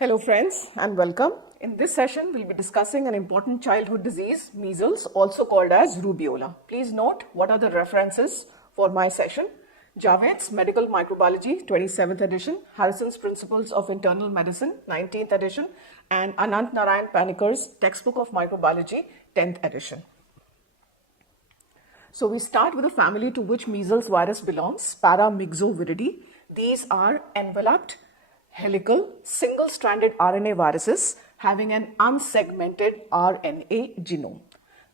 Hello friends and welcome. In this session, we'll be discussing an important childhood disease, measles, also called as rubeola. Please note what are the references for my session. Javed's Medical Microbiology, 27th edition, Harrison's Principles of Internal Medicine, 19th edition, and Anant Narayan Panikar's Textbook of Microbiology, 10th edition. So we start with the family to which measles virus belongs, Paramyxoviridae. These are enveloped, helical, single-stranded RNA viruses having an unsegmented RNA genome.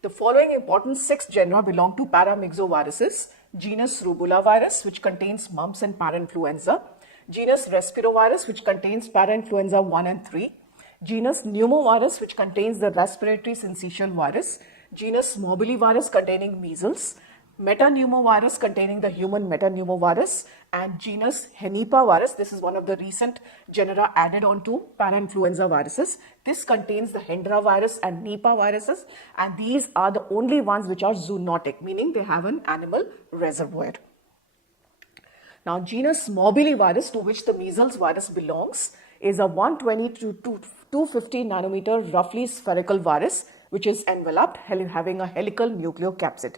The following important 6 genera belong to paramyxoviruses: Genus-Morbillivirus, which contains mumps and parainfluenza; genus Respirovirus, which contains parainfluenza 1 and 3; genus Pneumovirus, which contains the respiratory syncytial virus; genus Morbillivirus containing measles; metapneumovirus containing the human metapneumovirus; and genus Henipavirus. This is one of the recent genera added onto parainfluenza viruses. This contains the Hendra virus and Nipah viruses, and these are the only ones which are zoonotic, meaning they have an animal reservoir. Now, genus Morbillivirus, to which the measles virus belongs, is a 120 to 250 nanometer roughly spherical virus which is enveloped, having a helical nucleocapsid.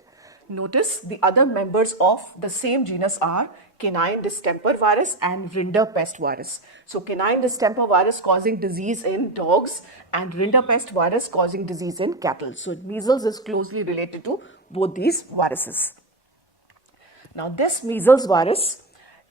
Notice the other members of the same genus are canine distemper virus and rinderpest virus. So canine distemper virus causing disease in dogs and rinderpest virus causing disease in cattle. So measles is closely related to both these viruses. Now this measles virus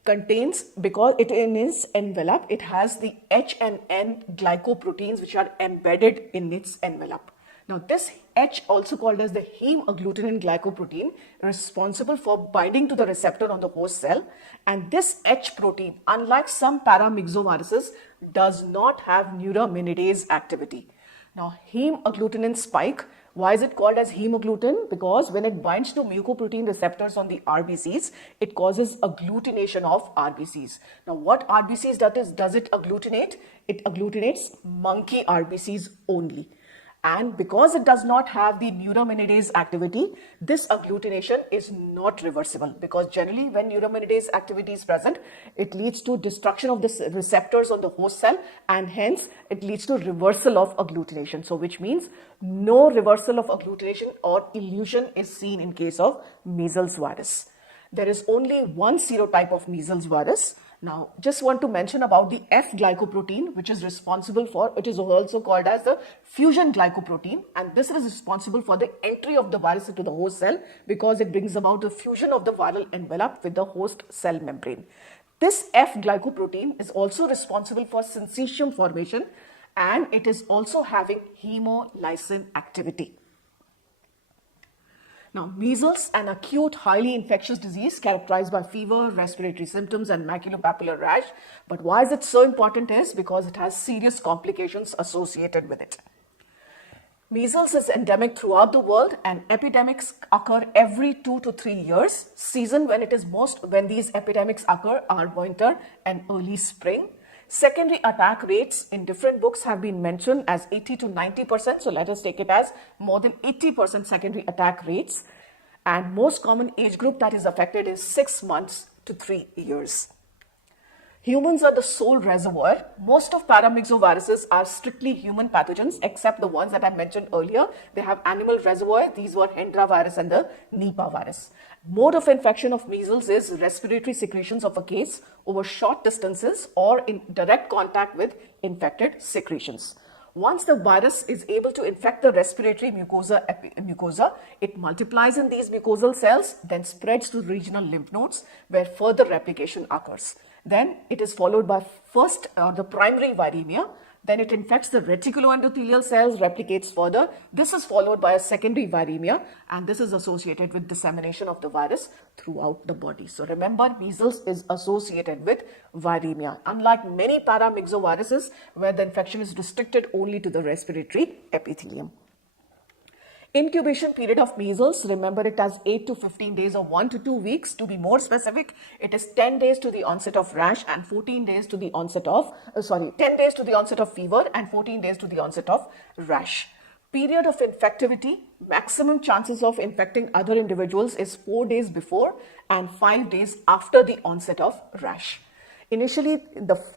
contains, because it is envelope, it has the H and N glycoproteins which are embedded in its envelope. Now this H, also called as the heme agglutinin glycoprotein, responsible for binding to the receptor on the host cell, and this H protein, unlike some paramyxoviruses, does not have neuraminidase activity. Now heme agglutinin spike, why is it called as heme agglutinin? Because when it binds to mucoprotein receptors on the RBCs, it causes agglutination of RBCs. Now what RBCs does it agglutinate? It agglutinates monkey RBCs only. And because it does not have the neuraminidase activity, this agglutination is not reversible, because generally when neuraminidase activity is present, it leads to destruction of the receptors on the host cell, and hence it leads to reversal of agglutination. So which means no reversal of agglutination or elution is seen in case of measles virus. There is only one serotype of measles virus. Now, just want to mention about the F glycoprotein, which is responsible for, it is also called as the fusion glycoprotein, and this is responsible for the entry of the virus into the host cell, because it brings about the fusion of the viral envelope with the host cell membrane. This F glycoprotein is also responsible for syncytium formation, and it is also having hemolysin activity. Now, measles, an acute, highly infectious disease characterized by fever, respiratory symptoms, and maculopapular rash. But why is it so important is because it has serious complications associated with it. Measles is endemic throughout the world, and epidemics occur every 2 to 3 years. Season when these epidemics occur are winter and early spring. Secondary attack rates in different books have been mentioned as 80 to 90%. So let us take it as more than 80% secondary attack rates. And most common age group that is affected is 6 months to 3 years. Humans are the sole reservoir. Most of paramyxoviruses are strictly human pathogens, except the ones that I mentioned earlier. They have animal reservoir. These were Hendra virus and the Nipah virus. Mode of infection of measles is respiratory secretions of a case over short distances or in direct contact with infected secretions. Once the virus is able to infect the respiratory mucosa, it multiplies in these mucosal cells, then spreads to regional lymph nodes where further replication occurs. Then it is followed by the primary viremia. Then it infects the reticuloendothelial cells, replicates further. This is followed by a secondary viremia, and this is associated with dissemination of the virus throughout the body. So remember, measles is associated with viremia, unlike many paramyxoviruses where the infection is restricted only to the respiratory epithelium. Incubation period of measles, remember it as 8 to 15 days or 1 to 2 weeks. To be more specific, it is 10 days to the onset of rash and 14 days to the onset of, 10 days to the onset of fever and 14 days to the onset of rash. Period of infectivity, maximum chances of infecting other individuals is 4 days before and 5 days after the onset of rash. Initially,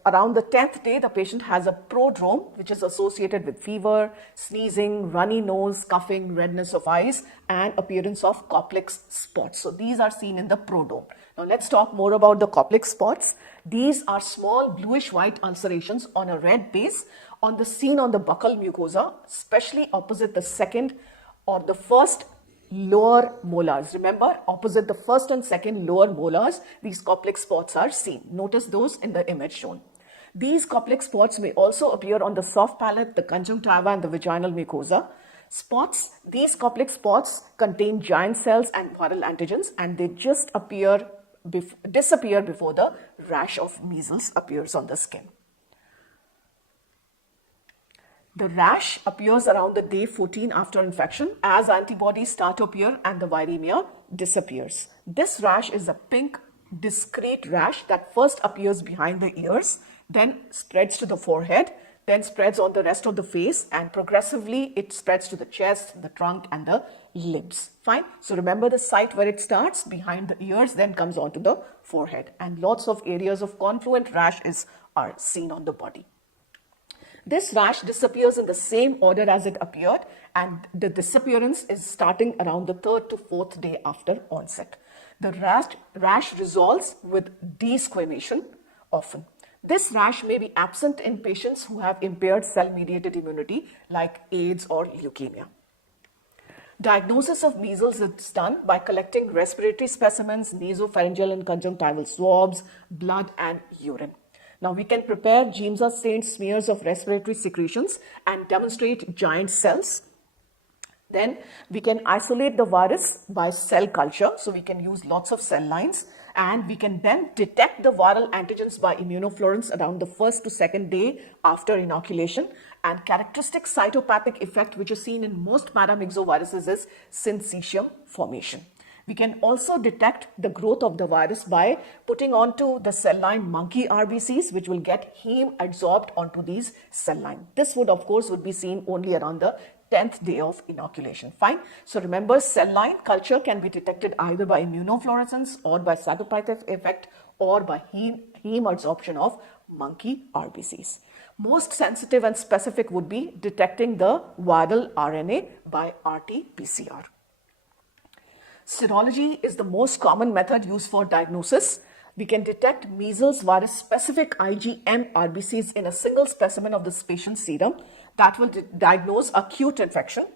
around the 10th day, the patient has a prodrome, which is associated with fever, sneezing, runny nose, coughing, redness of eyes, and appearance of complex spots. So these are seen in the prodrome. Now let's talk more about the complex spots. These are small bluish-white ulcerations on a red base seen on the buccal mucosa, especially opposite the second or the first lower molars. Remember, opposite the first and second lower molars, these complex spots are seen. Notice those in the image shown. These complex spots may also appear on the soft palate, the conjunctiva, and the vaginal mucosa. These complex spots contain giant cells and viral antigens, and they just disappear before the rash of measles appears on the skin. The rash appears around the day 14 after infection as antibodies start to appear and the viremia disappears. This rash is a pink, discrete rash that first appears behind the ears, then spreads to the forehead, then spreads on the rest of the face, and progressively it spreads to the chest, the trunk, and the limbs. Fine. So remember the site where it starts behind the ears, then comes onto the forehead, and lots of areas of confluent rash are seen on the body. This rash disappears in the same order as it appeared, and the disappearance is starting around the 3rd to 4th day after onset. The rash resolves with desquamation often. This rash may be absent in patients who have impaired cell-mediated immunity like AIDS or leukemia. Diagnosis of measles is done by collecting respiratory specimens, nasopharyngeal and conjunctival swabs, blood, and urine. Now we can prepare Giemsa-stained smears of respiratory secretions and demonstrate giant cells. Then we can isolate the virus by cell culture. So we can use lots of cell lines, and we can then detect the viral antigens by immunofluorescence around the 1st to 2nd day after inoculation. And characteristic cytopathic effect which is seen in most paramyxoviruses is syncytium formation. We can also detect the growth of the virus by putting onto the cell line monkey RBCs, which will get heme adsorbed onto these cell line. This would be seen only around the 10th day of inoculation. Fine. So remember, cell line culture can be detected either by immunofluorescence or by cytopathic effect or by heme adsorption of monkey RBCs. Most sensitive and specific would be detecting the viral RNA by RT-PCR. Serology is the most common method used for diagnosis. We can detect measles virus specific IgM RBCs in a single specimen of this patient's serum that will diagnose acute infection.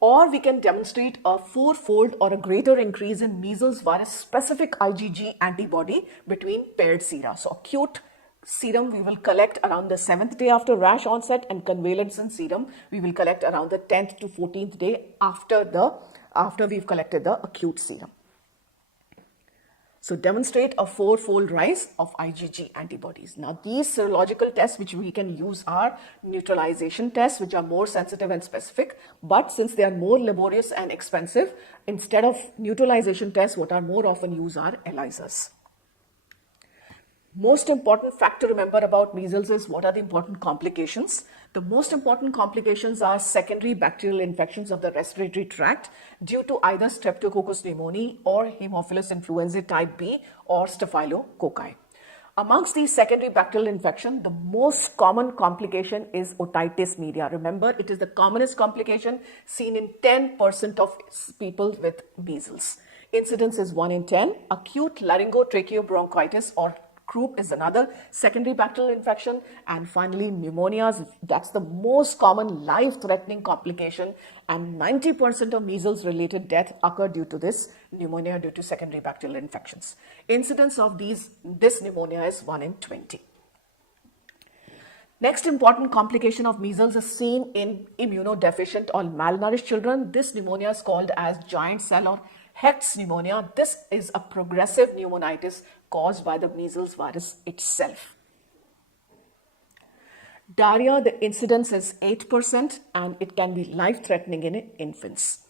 Or we can demonstrate a 4-fold or a greater increase in measles virus specific IgG antibody between paired sera. So acute serum we will collect around the 7th day after rash onset, and convalescent serum we will collect around the 10th to 14th day after we've collected the acute serum. So demonstrate a 4-fold rise of IgG antibodies. Now these serological tests which we can use are neutralization tests, which are more sensitive and specific, but since they are more laborious and expensive, instead of neutralization tests, what are more often used are ELISAs. Most important fact to remember about measles is what are the important complications. The most important complications are secondary bacterial infections of the respiratory tract due to either Streptococcus pneumoniae or Haemophilus influenzae type B or Staphylococci. Amongst these secondary bacterial infection, the most common complication is otitis media. Remember, it is the commonest complication seen in 10% of people with measles. Incidence is 1 in 10. Acute laryngotracheobronchitis or croup is another secondary bacterial infection, and finally pneumonias. That's the most common life-threatening complication, and 90% of measles-related death occur due to this pneumonia due to secondary bacterial infections. Incidence of this pneumonia is 1 in 20. Next important complication of measles is seen in immunodeficient or malnourished children. This pneumonia is called as giant cell or Hecht's pneumonia. This is a progressive pneumonitis caused by the measles virus itself. Diarrhea, the incidence is 8% and it can be life-threatening in infants.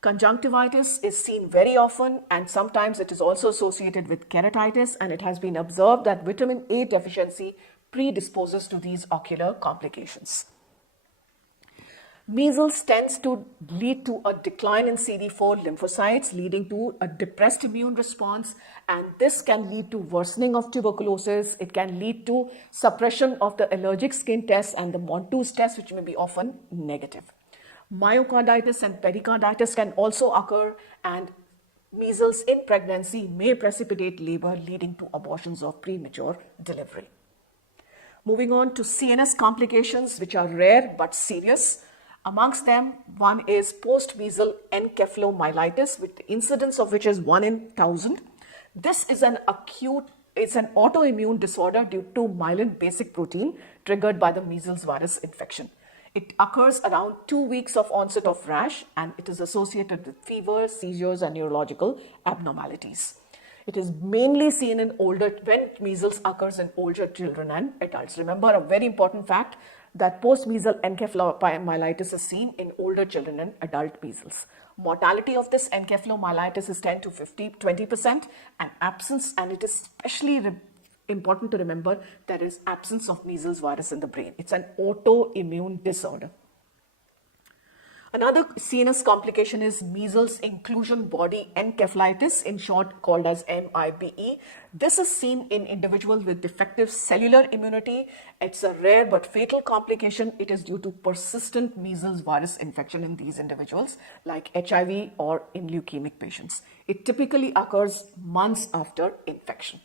Conjunctivitis is seen very often, and sometimes it is also associated with keratitis, and it has been observed that vitamin A deficiency predisposes to these ocular complications. Measles tends to lead to a decline in CD4 lymphocytes, leading to a depressed immune response, and this can lead to worsening of tuberculosis. It can lead to suppression of the allergic skin test and the Montu's test, which may be often negative. Myocarditis and pericarditis can also occur, and measles in pregnancy may precipitate labor, leading to abortions of premature delivery. Moving on to CNS complications, which are rare but serious. Amongst them, one is post-measles encephalomyelitis, with the incidence of which is 1 in 1,000. This is it's an autoimmune disorder due to myelin basic protein triggered by the measles virus infection. It occurs around 2 weeks of onset of rash, and it is associated with fever, seizures, and neurological abnormalities. It is mainly seen in when measles occurs in older children and adults. Remember a very important fact, that post-measles encephalomyelitis is seen in older children and adult measles. Mortality of this encephalomyelitis is 10 to 20%, and it is especially important to remember there is absence of measles virus in the brain. It's an autoimmune disorder. Another CNS complication is measles inclusion body encephalitis, in short called as MIBE. This is seen in individuals with defective cellular immunity. It's a rare but fatal complication. It is due to persistent measles virus infection in these individuals, like HIV or in leukemic patients. It typically occurs months after infection.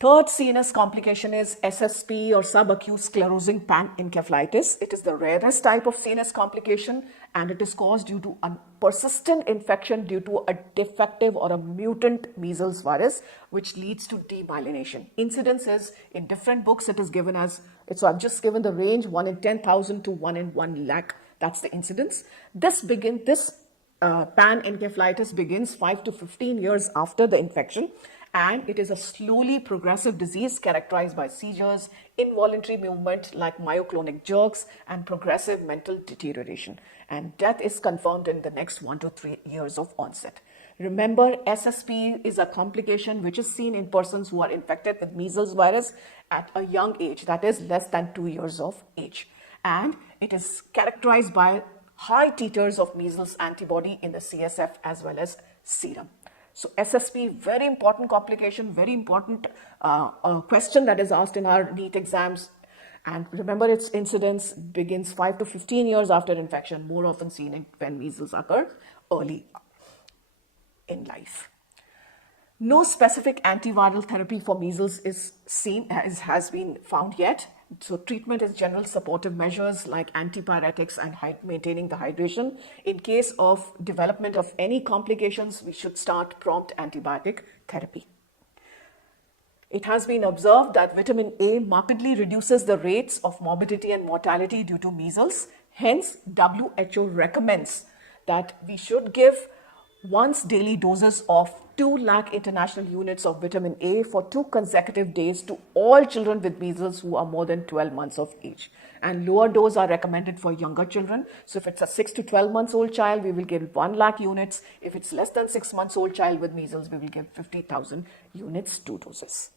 Third CNS complication is SSP or subacute sclerosing panencephalitis. It is the rarest type of CNS complication, and it is caused due to a persistent infection due to a defective or a mutant measles virus, which leads to demyelination. Incidence is, in different books, it is given as, so I've just given the range 1 in 10,000 to 1 in 1 lakh. That's the incidence. This panencephalitis begins 5 to 15 years after the infection, and it is a slowly progressive disease characterized by seizures, involuntary movement like myoclonic jerks, and progressive mental deterioration. And death is confirmed in the next 1 to 3 years of onset. Remember, SSP is a complication which is seen in persons who are infected with measles virus at a young age, that is less than 2 years of age. And it is characterized by high titers of measles antibody in the CSF as well as serum. So SSP, very important complication, very important question that is asked in our NEET exams. And remember, its incidence begins 5 to 15 years after infection, more often seen when measles occur early in life. No specific antiviral therapy for measles has been found yet. So treatment is general supportive measures like antipyretics and maintaining the hydration. In case of development of any complications, we should start prompt antibiotic therapy. It has been observed that vitamin A markedly reduces the rates of morbidity and mortality due to measles. Hence, WHO recommends that we should give once daily doses of 2 lakh international units of vitamin A for 2 consecutive days to all children with measles who are more than 12 months of age. And lower dose are recommended for younger children. So if it's a 6 to 12 months old child, we will give 1 lakh units. If it's less than 6 months old child with measles, we will give 50,000 units, 2 doses.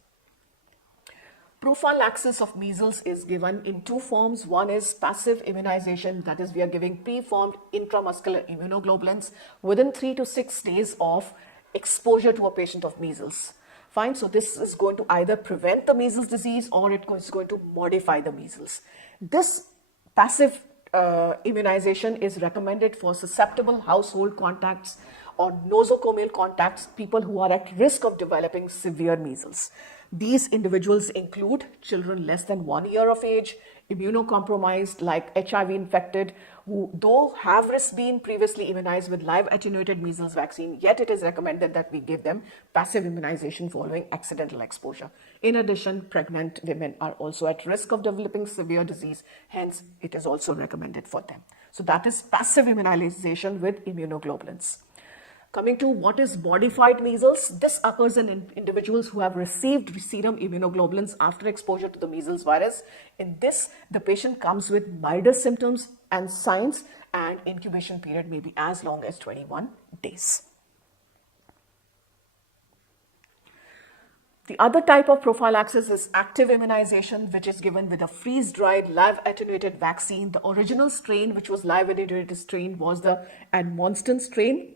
Prophylaxis of measles is given in 2 forms. One is passive immunization, that is, we are giving preformed intramuscular immunoglobulins within 3 to 6 days of exposure to a patient of measles. Fine, so this is going to either prevent the measles disease or it is going to modify the measles. This passive immunization is recommended for susceptible household contacts or nosocomial contacts, people who are at risk of developing severe measles. These individuals include children less than 1 year of age, immunocompromised like HIV infected, who though have been previously immunized with live attenuated measles vaccine, yet it is recommended that we give them passive immunization following accidental exposure. In addition, pregnant women are also at risk of developing severe disease, hence it is also recommended for them. So that is passive immunization with immunoglobulins. Coming to what is modified measles, this occurs in individuals who have received serum immunoglobulins after exposure to the measles virus. In this, the patient comes with milder symptoms and signs, and incubation period may be as long as 21 days. The other type of prophylaxis is active immunization, which is given with a freeze-dried, live-attenuated vaccine. The original strain, which was live-attenuated strain, was the Edmonton strain.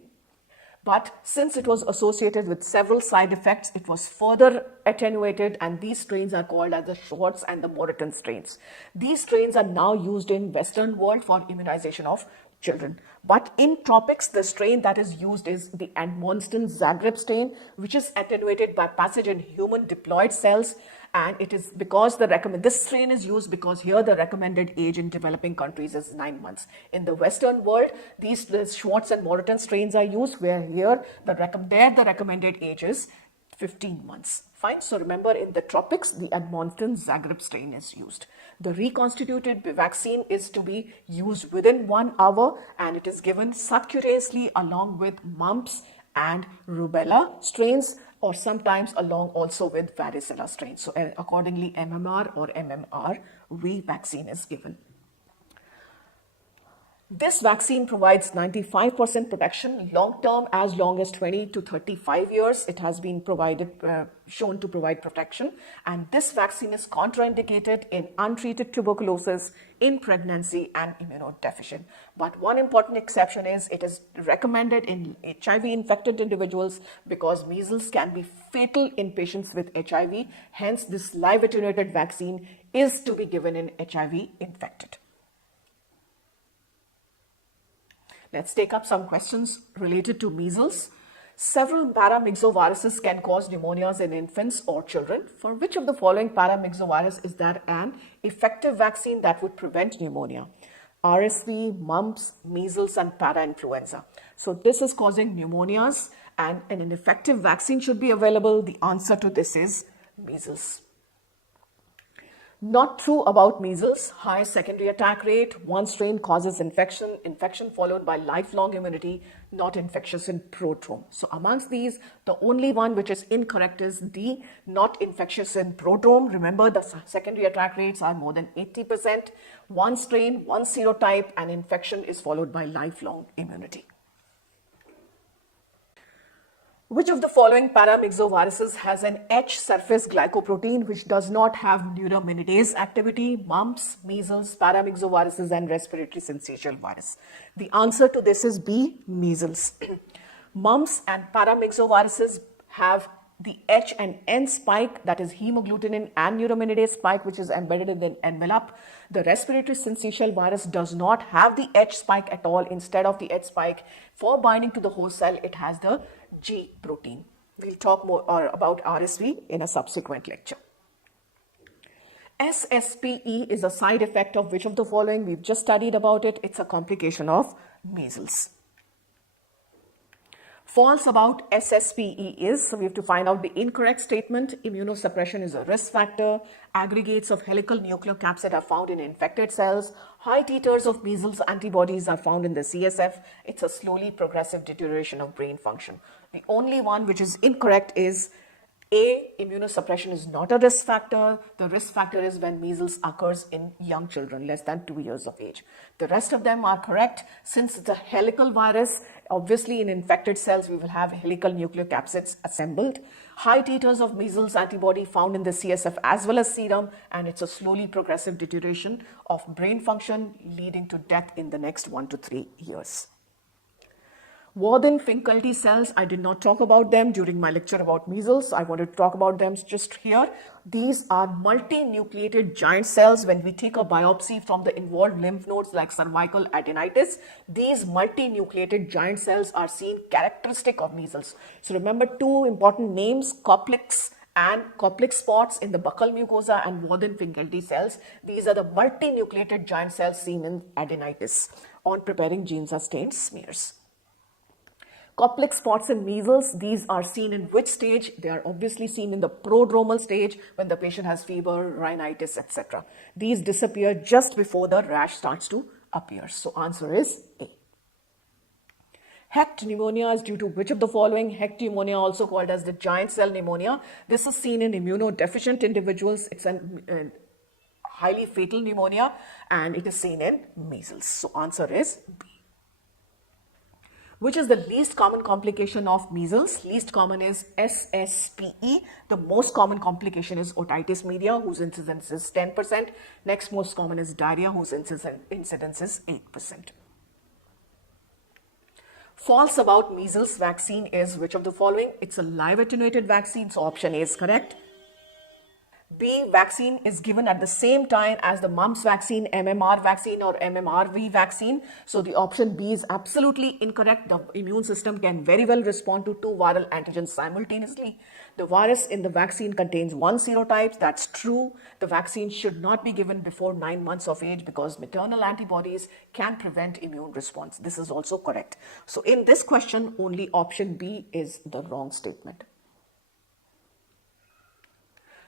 But since it was associated with several side effects, it was further attenuated, and these strains are called as the Schwartz and the Moreton strains. These strains are now used in Western world for immunization of children. But in tropics, the strain that is used is the Edmonton Zagreb strain, which is attenuated by passage in human diploid cells. And it is because this strain is used because here the recommended age in developing countries is 9 months. In the Western world, the Schwartz and Moreton strains are used, where here the recommended age is 15 months. Fine. So remember, in the tropics, the Edmonton Zagreb strain is used. The reconstituted vaccine is to be used within 1 hour, and it is given subcutaneously along with mumps and rubella strains, or sometimes along also with varicella strains. So accordingly, MMR or MMR-V vaccine is given. This vaccine provides 95% protection long-term, as long as 20 to 35 years. It has been shown to provide protection. And this vaccine is contraindicated in untreated tuberculosis, in pregnancy, and immunodeficient. But one important exception is it is recommended in HIV-infected individuals because measles can be fatal in patients with HIV. Hence, this live attenuated vaccine is to be given in HIV-infected. Let's take up some questions related to measles. Several paramyxoviruses can cause pneumonias in infants or children. For which of the following paramyxovirus is there an effective vaccine that would prevent pneumonia? RSV, mumps, measles, and parainfluenza. So this is causing pneumonias, and an effective vaccine should be available. The answer to this is measles. Not true about measles. High secondary attack rate. One strain causes infection followed by lifelong immunity, not infectious in prodrome. So amongst these, the only one which is incorrect is D, not infectious in prodrome. Remember, the secondary attack rates are more than 80%. One strain, one serotype, and infection is followed by lifelong immunity. Which of the following paramyxoviruses has an H surface glycoprotein which does not have neuraminidase activity? Mumps, measles, paramyxoviruses, and respiratory syncytial virus. The answer to this is B, measles. Mumps and paramyxoviruses have the H and N spike, that is hemagglutinin and neuraminidase spike, which is embedded in the envelope. The respiratory syncytial virus does not have the H spike at all. Instead of the H spike, for binding to the host cell, it has the G protein. We'll talk more about RSV in a subsequent lecture. SSPE is a side effect of which of the following? We've just studied about it. It's a complication of measles. False about SSPE is, so we have to find out the incorrect statement. Immunosuppression is a risk factor. Aggregates of helical nucleocapsid are found in infected cells. High titers of measles antibodies are found in the CSF. It's a slowly progressive deterioration of brain function. The only one which is incorrect is A, immunosuppression is not a risk factor. The risk factor is when measles occurs in young children, less than 2 years of age. The rest of them are correct. Since it's a helical virus, obviously in infected cells, we will have helical nucleocapsids assembled. High titers of measles antibody found in the CSF as well as serum, and it's a slowly progressive deterioration of brain function leading to death in the next 1 to 3 years. Warthin-Finkelty cells, I did not talk about them during my lecture about measles. I wanted to talk about them just here. These are multinucleated giant cells. When we take a biopsy from the involved lymph nodes like cervical adenitis, these multinucleated giant cells are seen characteristic of measles. So remember two important names, Koplik's and Koplik spots in the buccal mucosa and Warthin-Finkelty cells. These are the multinucleated giant cells seen in adenitis on preparing Genza stained smears. Koplik spots in measles, these are seen in which stage? They are obviously seen in the prodromal stage when the patient has fever, rhinitis, etc. These disappear just before the rash starts to appear. So answer is A. Hecht pneumonia is due to which of the following? Hecht pneumonia, also called as the giant cell pneumonia. This is seen in immunodeficient individuals. It's a highly fatal pneumonia, and it is seen in measles. So answer is B. Which is the least common complication of measles? Least common is SSPE. The most common complication is otitis media, whose incidence is 10%. Next most common is diarrhea, whose incidence is 8%. False about measles vaccine is which of the following? It's a live attenuated vaccine, so option A is correct. B, vaccine is given at the same time as the mumps vaccine, MMR vaccine or MMRV vaccine. So the option B is absolutely incorrect. The immune system can very well respond to two viral antigens simultaneously. The virus in the vaccine contains one serotype. That's true. The vaccine should not be given before 9 months of age because maternal antibodies can prevent immune response. This is also correct. So in this question, only option B is the wrong statement.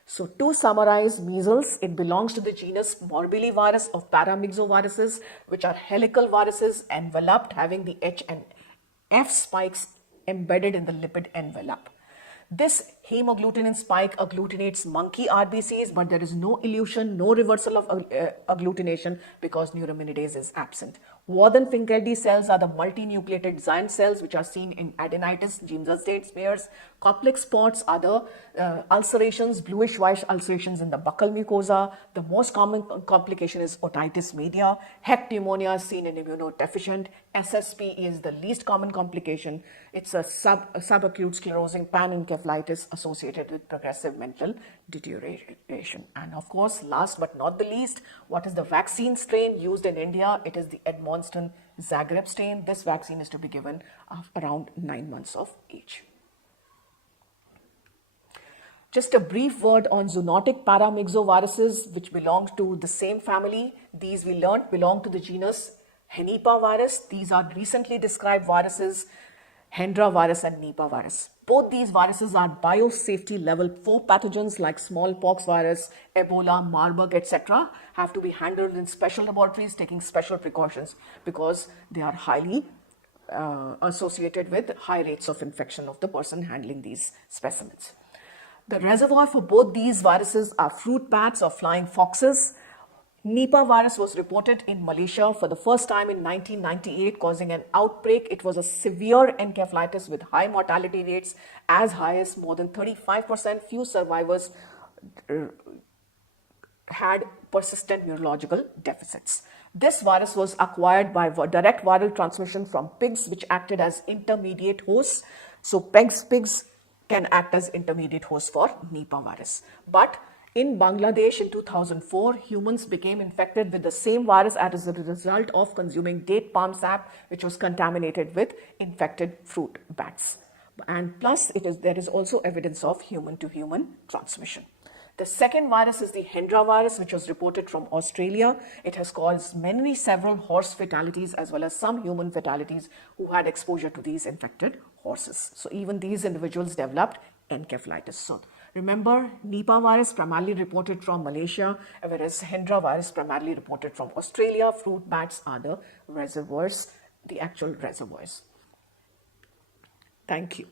So to summarize, measles, it belongs to the genus Morbillivirus of paramyxoviruses, which are helical viruses enveloped having the H and F spikes embedded in the lipid envelope. This hemagglutinin spike agglutinates monkey RBCs, but there is no elution, no reversal of agglutination because neuraminidase is absent. Warthin-Finkeldy cells are the multinucleated giant cells which are seen in adenitis, Giemsa-State smears. Koplik spots are the ulcerations, bluish-white ulcerations in the buccal mucosa. The most common complication is otitis media. Heck pneumonia is seen in immunodeficient. SSP is the least common complication. It's a subacute sclerosing panencephalitis associated with progressive mental deterioration. And of course, last but not the least, what is the vaccine strain used in India? It is the Edmonston Zagreb strain. This vaccine is to be given around 9 months of age. Just a brief word on zoonotic paramyxoviruses, which belong to the same family. These we learned belong to the genus Henipa virus. These are recently described viruses, Hendra virus and Nipah virus. Both these viruses are biosafety level 4 pathogens like smallpox virus, Ebola, Marburg, etc. have to be handled in special laboratories taking special precautions because they are highly associated with high rates of infection of the person handling these specimens. The reservoir for both these viruses are fruit bats or flying foxes. Nipah virus was reported in Malaysia for the first time in 1998, causing an outbreak. It was a severe encephalitis with high mortality rates as high as more than 35%. Few survivors had persistent neurological deficits. This virus was acquired by direct viral transmission from pigs, which acted as intermediate hosts. So pigs can act as intermediate hosts for Nipah virus. But in Bangladesh in 2004, humans became infected with the same virus as a result of consuming date palm sap, which was contaminated with infected fruit bats. And plus, there is also evidence of human-to-human transmission. The second virus is the Hendra virus, which was reported from Australia. It has caused several horse fatalities as well as some human fatalities who had exposure to these infected horses. So even these individuals developed encephalitis. So remember, Nipah virus primarily reported from Malaysia, whereas Hendra virus primarily reported from Australia. Fruit bats are the reservoirs, the actual reservoirs. Thank you.